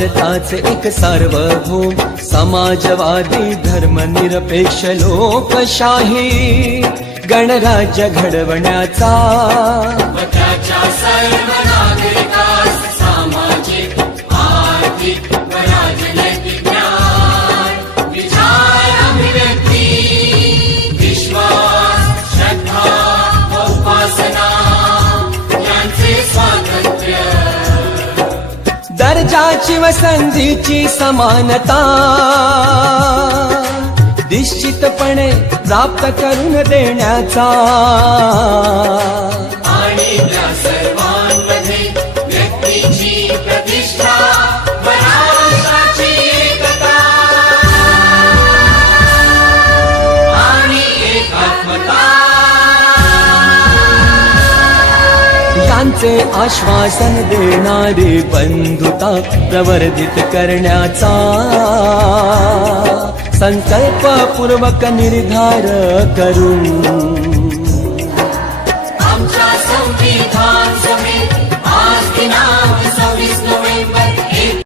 भारताचे एक सार्वभौम समाजवादी धर्मनिरपेक्ष लोकशाही गणराज्य घडवण्याचा व त्याच्या सर्व नागरिकास सामाजिक आर्थिक व राजनैतिक न्याय विचार अभिव्यक्ती विश्वास श्रद्धा व उपासना यांचे स्वातंत्र्य दर्जाची व संधीची समानता निश्चितपणे प्राप्त करून देण्याचा आणि त्या सर्वांमध्ये व्यक्तीची प्रतिष्ठा व राष्ट्राची एकता आणि एकात्मता यांचे आश्वासन देणारी बंधुता प्रवर्धित करण्याचा संकल्पपूर्वक निर्धार करून